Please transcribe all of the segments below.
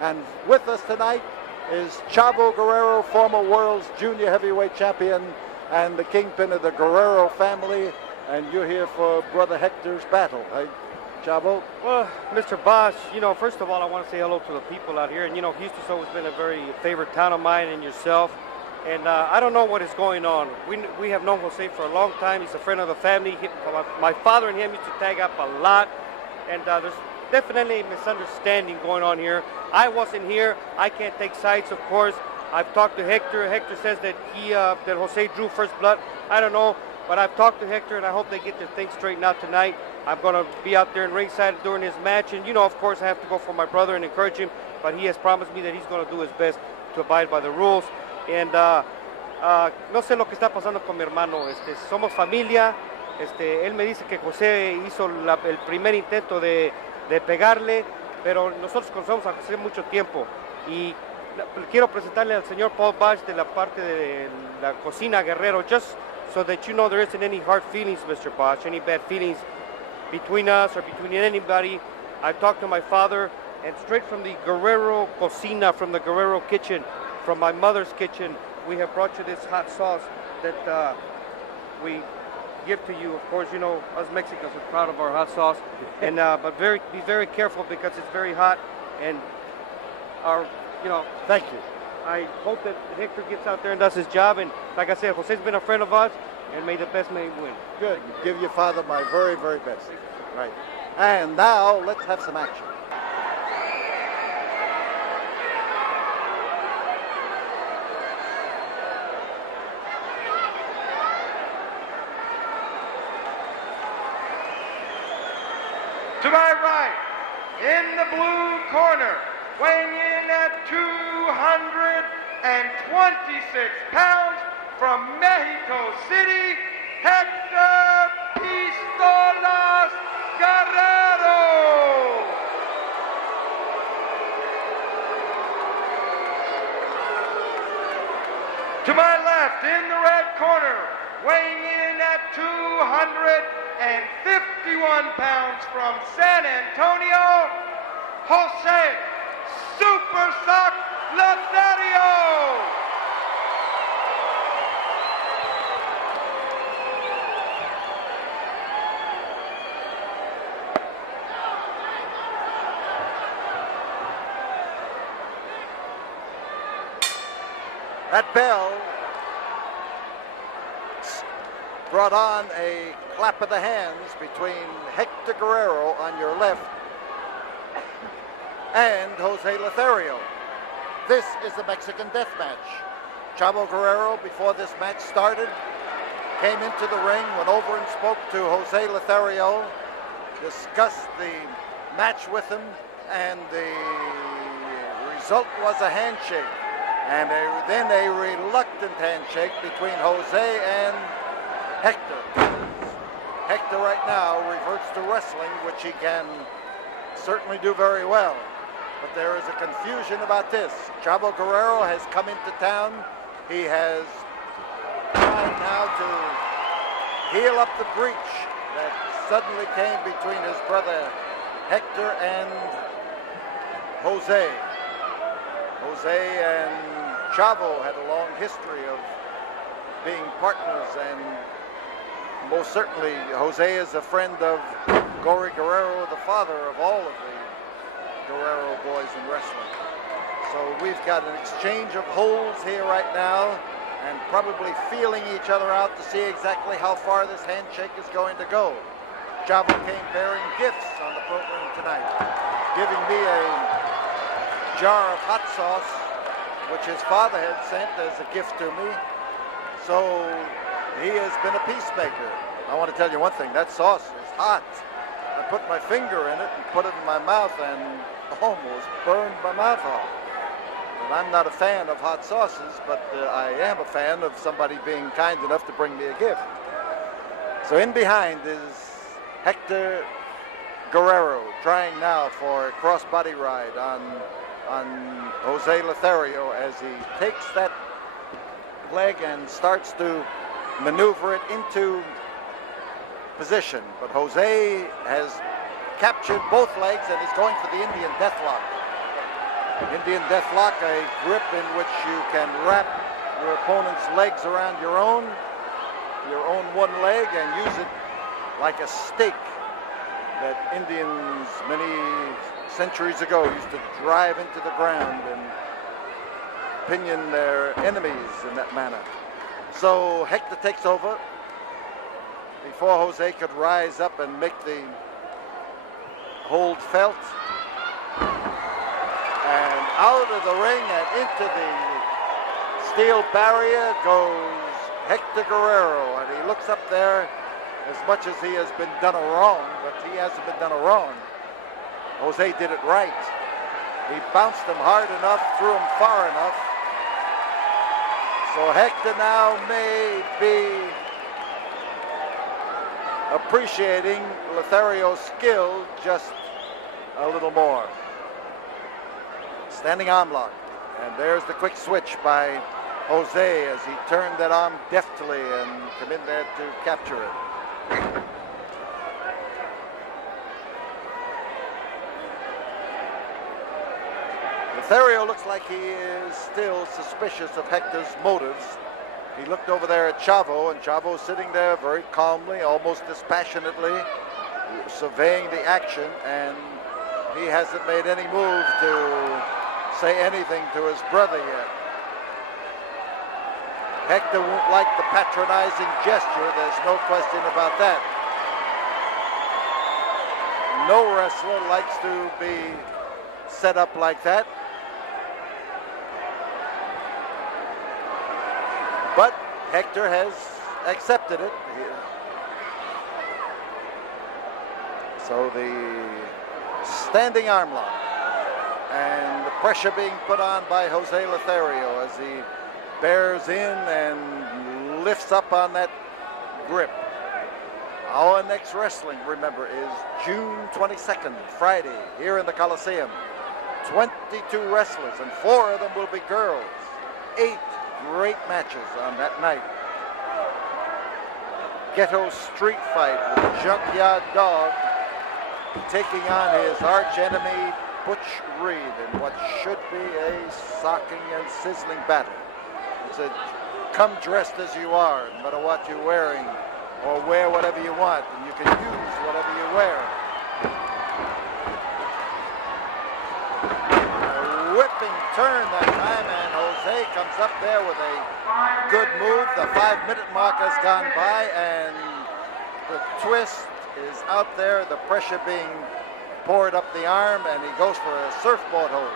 And with us tonight is Chavo Guerrero, former world's junior heavyweight champion and the kingpin of the Guerrero family. And you're here for Brother Hector's battle, hey, Chavo? Well, Mr. Bosch, first of all, I want to say hello to the people out here. And, Houston's always been a very favorite town of mine and yourself. And I don't know what is going on. We have known Jose for a long time. He's a friend of the family. My father and him used to tag up a lot. And there's definitely a misunderstanding going on here. I wasn't here. I can't take sides, of course. I've talked to Hector. Hector says that that Jose drew first blood. I don't know. But I've talked to Hector, and I hope they get their things straightened out tonight. I'm going to be out there in ringside during his match. And, of course, I have to go for my brother and encourage him. But he has promised me that he's going to do his best to abide by the rules. And no sé lo que está pasando con mi hermano. Somos familia. Él me dice que José hizo el primer intento de pegarle, pero nosotros conocemos a José mucho tiempo. Y quiero presentarle al señor Paul Bosch de la parte de la cocina Guerrero, just so that there isn't any hard feelings, Mr. Bosch, any bad feelings between us or between anybody. I've talked to my father, and straight from the Guerrero cocina, from the Guerrero kitchen, from my mother's kitchen, we have brought you this hot sauce that we give to you. Of course, us Mexicans are proud of our hot sauce, and but be very careful because it's very hot, and Thank you. I hope that Hector gets out there and does his job. And like I said, Jose's been a friend of ours, and may the best man win. Good. Give your father my very, very best. Right. And now let's have some action. To my right, in the blue corner, weighing in at 226 pounds from Mexico City, Hector Pistolas Guerrero. To my left, in the red corner, weighing in at 251 pounds from San Antonio, Jose Super Sock Lothario. That bell brought on a clap of the hands between Hector Guerrero on your left and Jose Lothario. This is the Mexican death match. Chavo Guerrero, before this match started, came into the ring, went over and spoke to Jose Lothario, discussed the match with him, and the result was a handshake. And then a reluctant handshake between Jose and Hector. Hector right now reverts to wrestling, which he can certainly do very well. But there is a confusion about this. Chavo Guerrero has come into town. He has tried now to heal up the breach that suddenly came between his brother Hector and Jose. Jose and Chavo had a long history of being partners, and most certainly Jose is a friend of Guerrero, the father of all of the Guerrero boys in wrestling. So we've got an exchange of holds here right now, and probably feeling each other out to see exactly how far this handshake is going to go. Chavo came bearing gifts on the program tonight, giving me a jar of hot sauce, which his father had sent as a gift to me. So he has been a peacemaker. I want to tell you one thing, that sauce is hot. I put my finger in it and put it in my mouth and almost burned my mouth off. And I'm not a fan of hot sauces, but I am a fan of somebody being kind enough to bring me a gift. So in behind is Hector Guerrero, trying now for a cross-body ride on Jose Lothario as he takes that leg and starts to maneuver it into position. But Jose has captured both legs and is going for the Indian deathlock. Indian deathlock, a grip in which you can wrap your opponent's legs around your own one leg, and use it like a stake that Indians many centuries ago used to drive into the ground and pinion their enemies in that manner. So Hector takes over before Jose could rise up and make the hold felt. And out of the ring and into the steel barrier goes Hector Guerrero, and he looks up there. As much as he has been done a wrong, but he hasn't been done a wrong. Jose did it right. He bounced him hard enough, threw him far enough. So Hector now may be appreciating Lothario's skill just a little more. Standing arm lock. And there's the quick switch by Jose as he turned that arm deftly and come in there to capture it. Lothario looks like he is still suspicious of Hector's motives. He looked over there at Chavo, and Chavo's sitting there very calmly, almost dispassionately, surveying the action, and he hasn't made any move to say anything to his brother yet. Hector won't like the patronizing gesture, there's no question about that. No wrestler likes to be set up like that. But Hector has accepted it. So the standing arm lock and the pressure being put on by Jose Lothario as he bears in and lifts up on that grip. Our next wrestling, remember, is June 22nd, Friday, here in the Coliseum. 22 wrestlers, and 4 of them will be girls. 8 great matches on that night. Ghetto street fight with Junkyard Dog taking on his arch enemy, Butch Reed, in what should be a socking and sizzling battle. It's a come dressed as you are, no matter what you're wearing, or wear whatever you want, and you can use whatever you wear. A whipping turn that time, and Jose comes up there with a good move. The 5-minute mark has gone by, and the twist is out there, the pressure being poured up the arm, and he goes for a surfboard hold.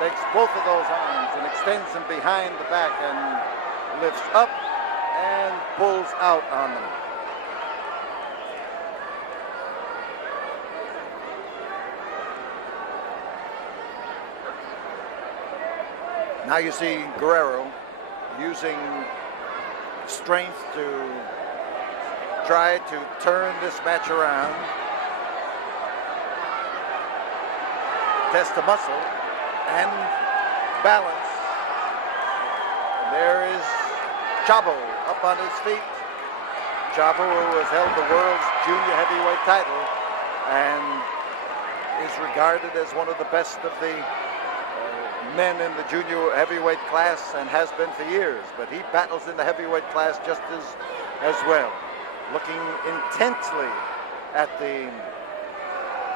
Takes both of those arms and extends them behind the back and lifts up and pulls out on them. Now you see Guerrero using strength to try to turn this match around. Test the muscle and balance. And there is Chavo up on his feet. Chavo, who has held the world's junior heavyweight title and is regarded as one of the best of the men in the junior heavyweight class and has been for years, but he battles in the heavyweight class just as well. Looking intensely at the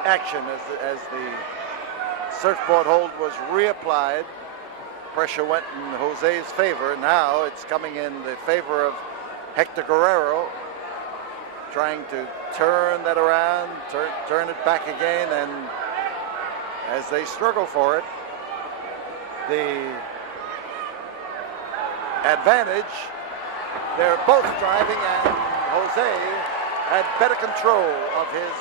action as the surfboard hold was reapplied. Pressure went in Jose's favor. Now it's coming in the favor of Hector Guerrero, trying to turn that around, turn it back again, and as they struggle for it, the advantage, they're both driving, and Jose had better control of his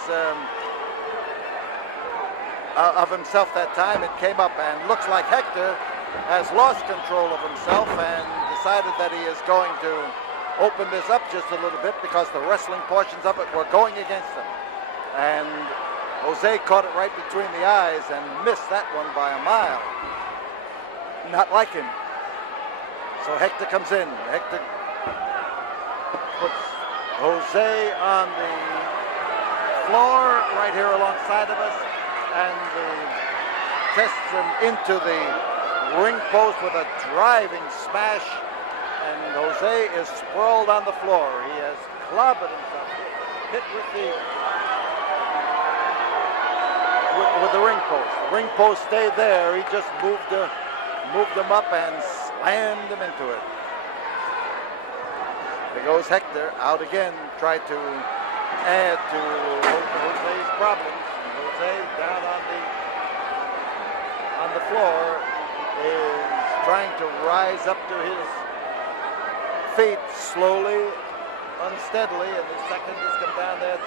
of himself that time. It came up, and looks like Hector has lost control of himself and decided that he is going to open this up just a little bit because the wrestling portions of it were going against him. And Jose caught it right between the eyes and missed that one by a mile. Not like him. So Hector comes in. Hector puts Jose on the floor right here alongside of us, and the tests him into the ring post with a driving smash, and Jose is sprawled on the floor. He has clobbered himself, hit with the ring post. The ring post stayed there. He just moved him up and slammed him into it. There goes Hector out again, tried to add to Jose's problems. Jose down on the floor is trying to rise up to his feet slowly, unsteadily, and the second has come down there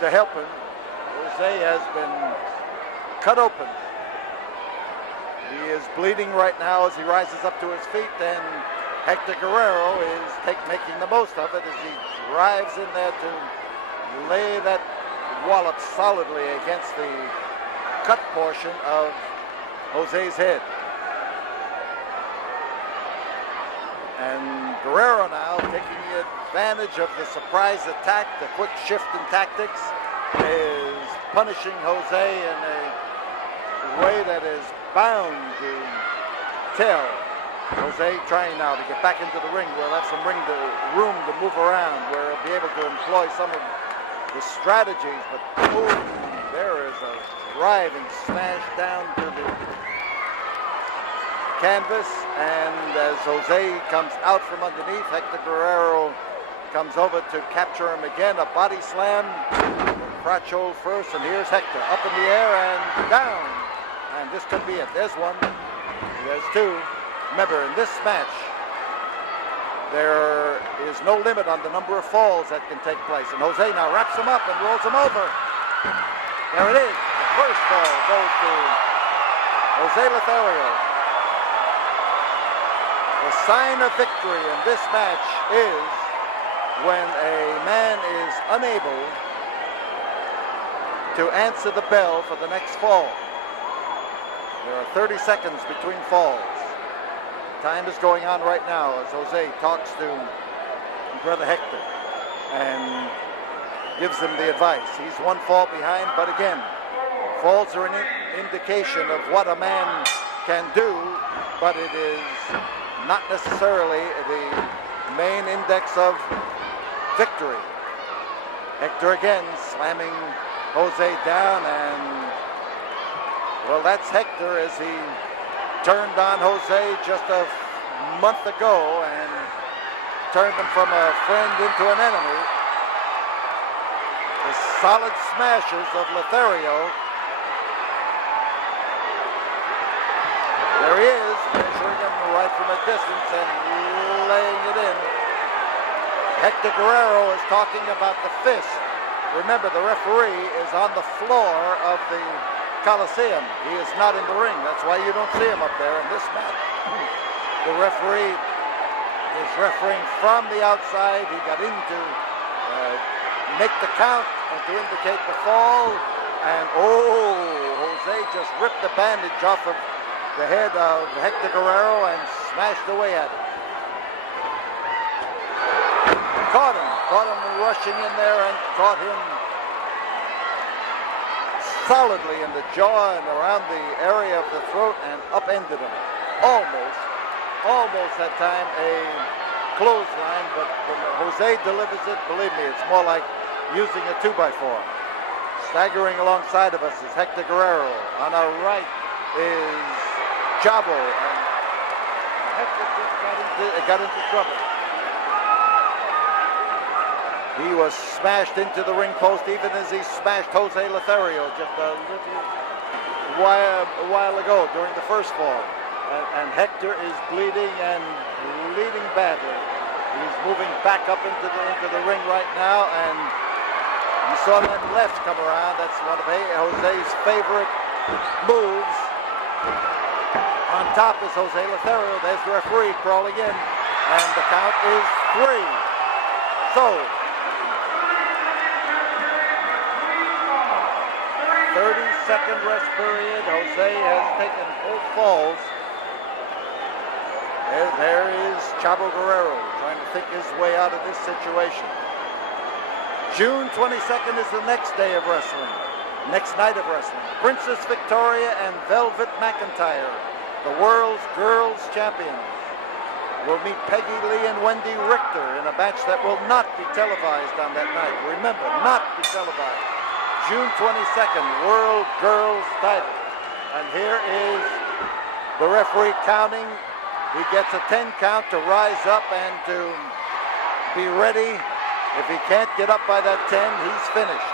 to help him. Jose has been cut open. He is bleeding right now as he rises up to his feet, and Hector Guerrero is making the most of it as he drives in there to lay that wallop solidly against the cut portion of Jose's head. And Guerrero now taking advantage of the surprise attack, the quick shift in tactics, is punishing Jose in a way that is bound to tell. Jose trying now to get back into the ring where he'll have some room to move around, where he'll be able to employ some of the strategies, but boom, there is a driving smash down to the canvas, and as Jose comes out from underneath, Hector Guerrero comes over to capture him again, a body slam, crotch hold first, and here's Hector up in the air and down, and this could be it. There's one, there's two. Remember, in this match, there is no limit on the number of falls that can take place. And Jose now wraps him up and rolls him over. There it is. The first fall goes to Jose Lothario. The sign of victory in this match is when a man is unable to answer the bell for the next fall. There are 30 seconds between falls. Time is going on right now as Jose talks to brother Hector and gives him the advice. He's one fall behind, but again, falls are an indication of what a man can do, but it is not necessarily the main index of victory. Hector again slamming Jose down, and well, that's Hector as he turned on Jose just a month ago and turned him from a friend into an enemy. The solid smashes of Lothario. There he is, measuring him right from a distance and laying it in. Hector Guerrero is talking about the fist. Remember, the referee is on the floor of the Coliseum. He is not in the ring. That's why you don't see him up there. In this match, the referee is refereeing from the outside. He got in to make the count and to indicate the fall. And Jose just ripped the bandage off of the head of Hector Guerrero and smashed away at it. Caught him rushing in there and caught him solidly in the jaw and around the area of the throat and upended him. Almost that time a clothesline, but when Jose delivers it, believe me, it's more like using a 2x4. Staggering alongside of us is Hector Guerrero. On our right is Chavo, and Hector just got into trouble. He was smashed into the ring post even as he smashed Jose Lothario just a little while ago during the first fall. And Hector is bleeding and bleeding badly. He's moving back up into the ring right now, and you saw that left come around. That's one of Jose's favorite moves. On top is Jose Lothario. There's the referee crawling in, and the count is 3. So 30-second rest period. Jose has taken both falls. There is Chavo Guerrero trying to think his way out of this situation. June 22nd is the next day of wrestling. Next night of wrestling, Princess Victoria and Velvet McIntyre, the world's girls champions, will meet Peggy Lee and Wendy Richter in a match that will not be televised on that night. Remember, not be televised. June 22nd, World Girls title. And here is the referee counting. He gets a 10 count to rise up and to be ready. If he can't get up by that 10, he's finished.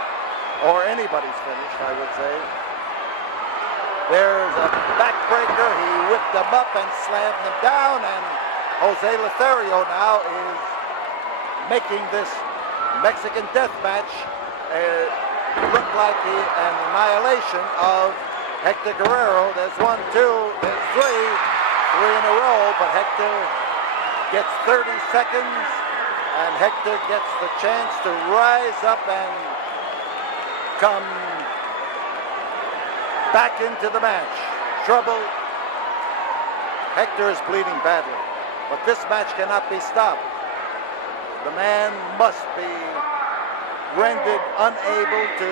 Or anybody's finished, I would say. There's a backbreaker. He whipped them up and slammed them down, and Jose Lothario now is making this Mexican death match look like an annihilation of Hector Guerrero. There's 1, 2, there's 3 in a row, but Hector gets 30 seconds, and Hector gets the chance to rise up and come back into the match. Trouble. Hector is bleeding badly, but this match cannot be stopped. The man must be rendered unable to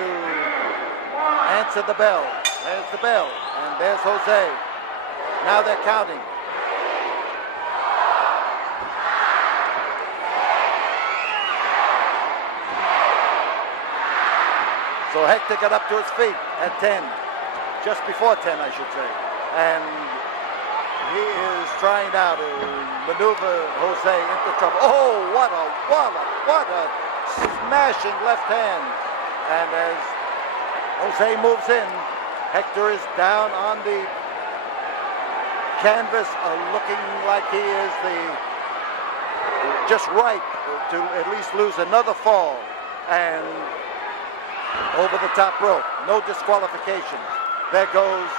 answer the bell. There's the bell, and there's Jose. Now they're counting. So Hector got up to his feet at 10, just before 10, I should say. And he is trying now to maneuver Jose into trouble. Oh, what a wallop, what a smashing left hand. And as Jose moves in, Hector is down on the canvas, looking like he is just ripe to at least lose another fall. And over the top rope, no disqualification. There goes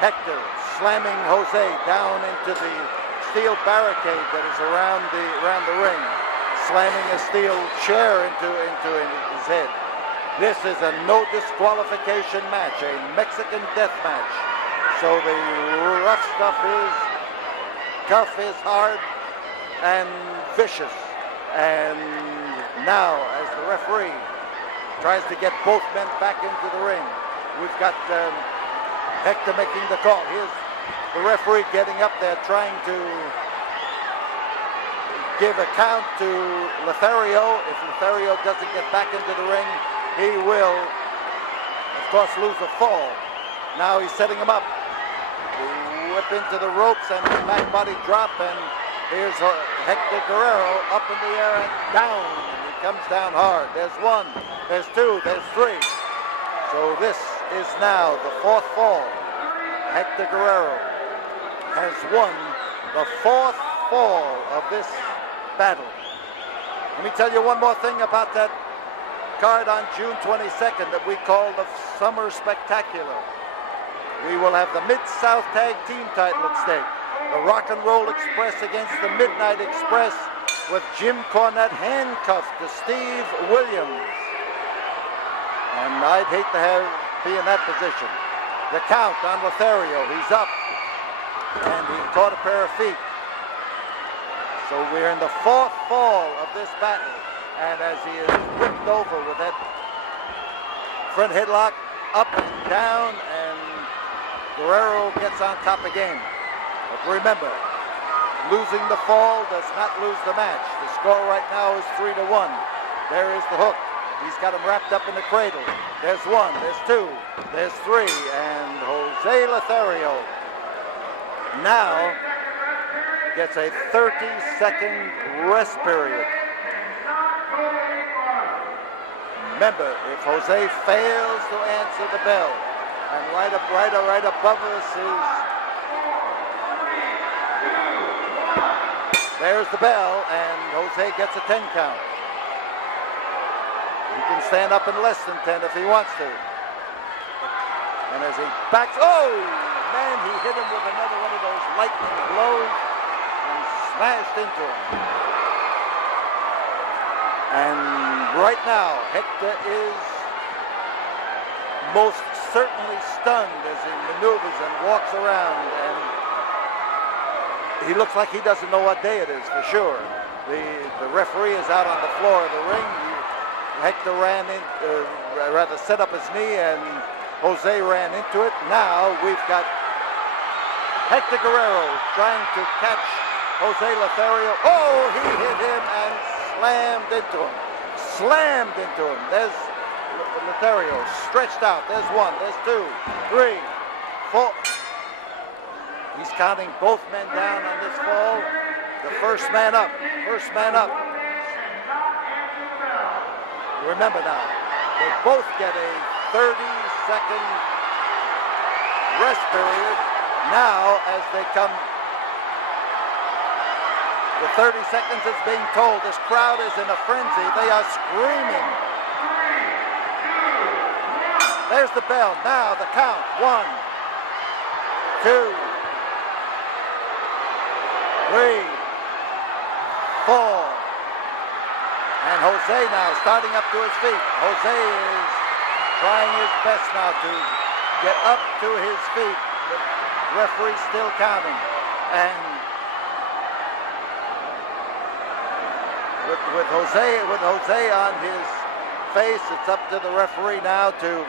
Hector slamming Jose down into the steel barricade that is around the ring, slamming a steel chair into his head. This is a no disqualification match, a Mexican death match. So the rough stuff is tough, is hard, and vicious. And now, as the referee tries to get both men back into the ring, we've got Hector making the call. Here's the referee getting up there trying to give a count to Lothario. If Lothario doesn't get back into the ring, he will, of course, lose a fall. Now he's setting him up. Whip into the ropes and the back body drop, and here's Hector Guerrero up in the air and down. And he comes down hard. There's 1, there's 2, there's 3. So this is now the 4th fall. Hector Guerrero has won the 4th fall of this battle. Let me tell you one more thing about that card on June 22nd that we call the Summer Spectacular. We will have the Mid-South Tag Team title at stake. The Rock and Roll Express against the Midnight Express, with Jim Cornette handcuffed to Steve Williams. And I'd hate to be in that position. The count on Lothario. He's up. And he caught a pair of feet. So we're in the 4th fall of this battle. And as he is whipped over with that front headlock, up and down, and Guerrero gets on top again. But remember, losing the fall does not lose the match. The score right now is 3-1. There is the hook. He's got him wrapped up in the cradle. There's 1, there's 2, there's 3, and Jose Lothario now gets a 30-second rest period. Remember, if Jose fails to answer the bell, and right above us is, there's the bell, and Jose gets a 10 count. He can stand up in less than 10 if he wants to. And as he backs, oh, man, he hit him with another one of those lightning blows and smashed into him. And right now, Hector is most certainly stunned as he maneuvers and walks around, and he looks like he doesn't know what day it is for sure. The referee is out on the floor of the ring. Hector ran in, rather set up his knee, and Jose ran into it. Now we've got Hector Guerrero trying to catch Jose Lothario. Oh, he hit him and slammed into him. Slammed into him. There's Lothario stretched out. There's one, there's two, three, four. He's counting both men down on this fall. The first man up. First man up. Remember now, they both get a 30-second rest period. Now, as they come, the 30 seconds is being told. This crowd is in a frenzy. They are screaming. There's the bell. Now the count. 1, 2, 3, 4. And Jose now starting up to his feet. Jose is trying his best now to get up to his feet. The referee still counting. And with Jose on his face, it's up to the referee now to...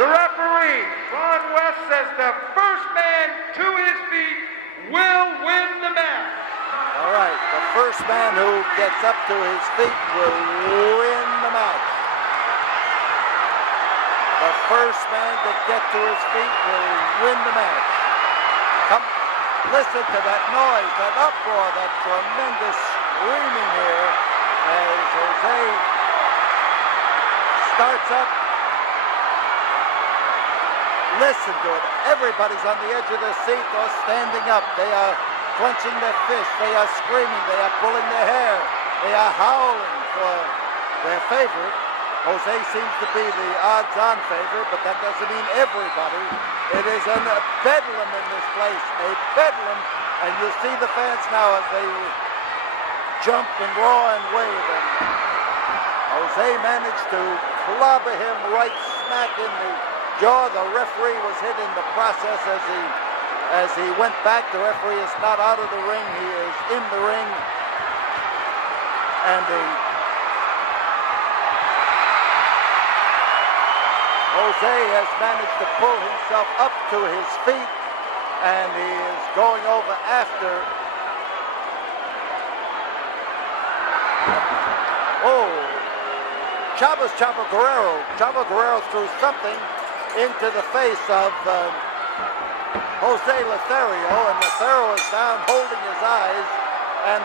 The referee, Ron West, says the first man to his feet will win the match. All right, the first man who gets up to his feet will win the match. The first man to get to his feet will win the match. Come, listen to that noise, that uproar, that tremendous screaming here as Jose starts up. Listen to it. Everybody's on the edge of their seat or standing up. They are clenching their fists. They are screaming. They are pulling their hair. They are howling for their favorite. Jose seems to be the odds-on favorite, but that doesn't mean everybody. It is a bedlam in this place, a bedlam. And you see the fans now as they jump and roar and wave. And Jose managed to clobber him right smack in the jaw. The referee was hit in the process as he went back. The referee is not out of the ring. He is in the ring. And Jose has managed to pull himself up to his feet, and he is going over after. Oh, Chavo Guerrero. Chavo Guerrero threw something into the face of Jose Lothario, and Lothario is down holding his eyes, and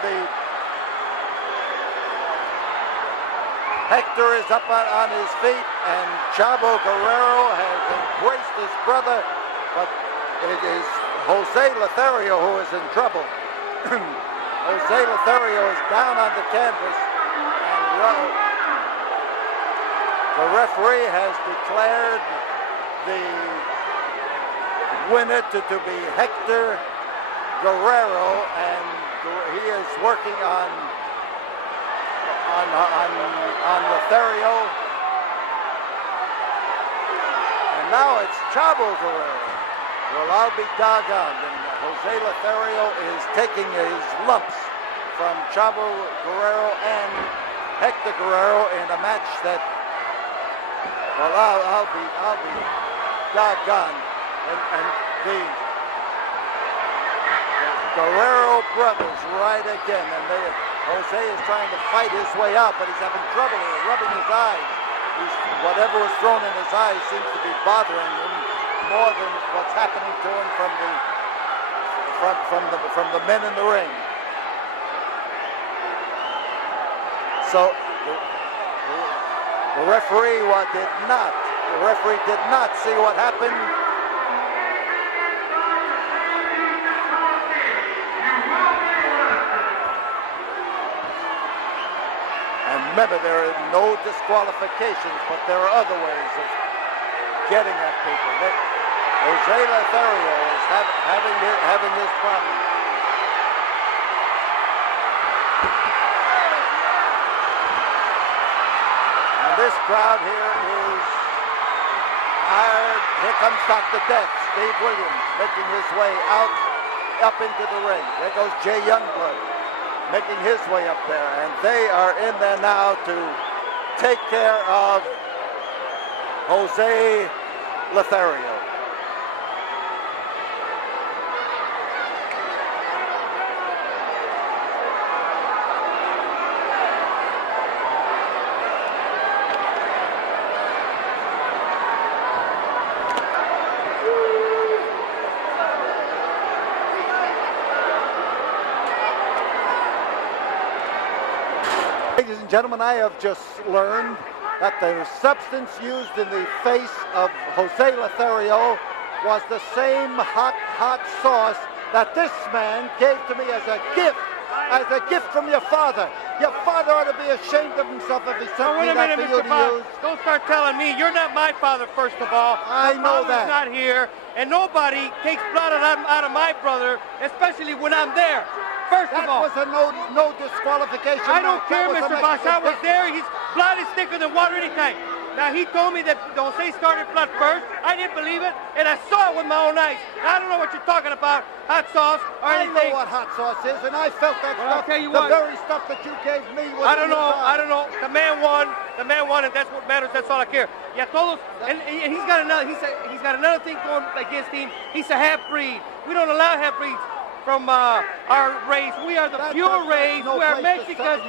Hector is up on his feet, and Chavo Guerrero has embraced his brother, but it is Jose Lothario who is in trouble. Jose Lothario is down on the canvas, and the referee has declared the winner to be Hector Guerrero, and he is working on Lothario. And now it's Chavo Guerrero. Well, I'll be doggone. And Jose Lothario is taking his lumps from Chavo Guerrero and Hector Guerrero in a match that, well, I'll be doggone. And the Guerrero brothers right again, and Jose is trying to fight his way out, but he's having trouble here, rubbing his eyes. Whatever was thrown in his eyes seems to be bothering him more than what's happening to him from the men in the ring. So the referee did not see what happened. Remember, there are no disqualifications, but there are other ways of getting at people. Jose Lothario is having his problem. And this crowd here is hired. Here comes Dr. Death, Steve Williams, making his way up into the ring. There goes Jay Youngblood. making his way up there, and they are in there now to take care of Jose Lothario. Ladies and gentlemen, I have just learned that the substance used in the face of Jose Lothario was the same hot sauce that this man gave to me as a gift from your father. Your father ought to be ashamed of himself if he sent me that for you to use. Don't start telling me. You're not my father, first of all. I know that. My father's not here, and nobody takes blood out of my brother, especially when I'm there. First of all, that was a no disqualification. I don't care, Mr. Bosch. I was there. His blood is thicker than water anytime. Now, he told me that Jose started blood first. I didn't believe it, and I saw it with my own eyes. I don't know what you're talking about, hot sauce or anything. I know what hot sauce is, and I felt that well, stuff. I'll tell you the what. very stuff that you gave me was I don't know. The man won, and that's what matters. That's all I care. Yeah, todos, and he's got another. He's got another thing going against him. He's a half breed. We don't allow half breeds from our race. We are the pure race. We are Mexicans.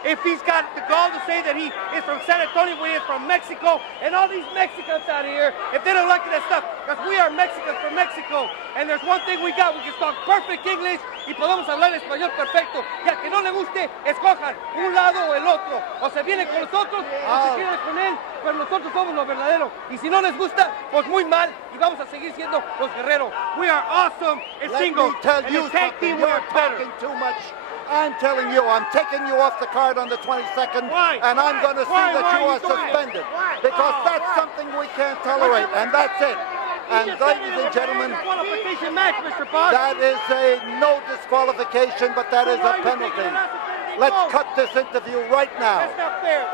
If he's got the gall to say that he is from San Antonio, when he is from Mexico, and all these Mexicans out here, if they don't like that stuff, because we are Mexicans from Mexico, and there's one thing we got, we can talk perfect English y podemos hablar español perfecto. Y al que no le guste, escojan un lado o el otro. O se vienen con nosotros, o se quieren con él, pero nosotros somos los verdaderos. Y si no les gusta, pues muy mal, y vamos a seguir siendo los guerreros. We are awesome in singles. Tell you something, you're talking too much. I'm telling you, I'm taking you off the card on the 22nd, Why? and I'm going to see that you are suspended. Because that's something we can't tolerate, and that's it. And ladies and gentlemen, match, Mr. Bosch. That is a no disqualification, but that is a penalty. Let's cut this interview right now. That's not fair.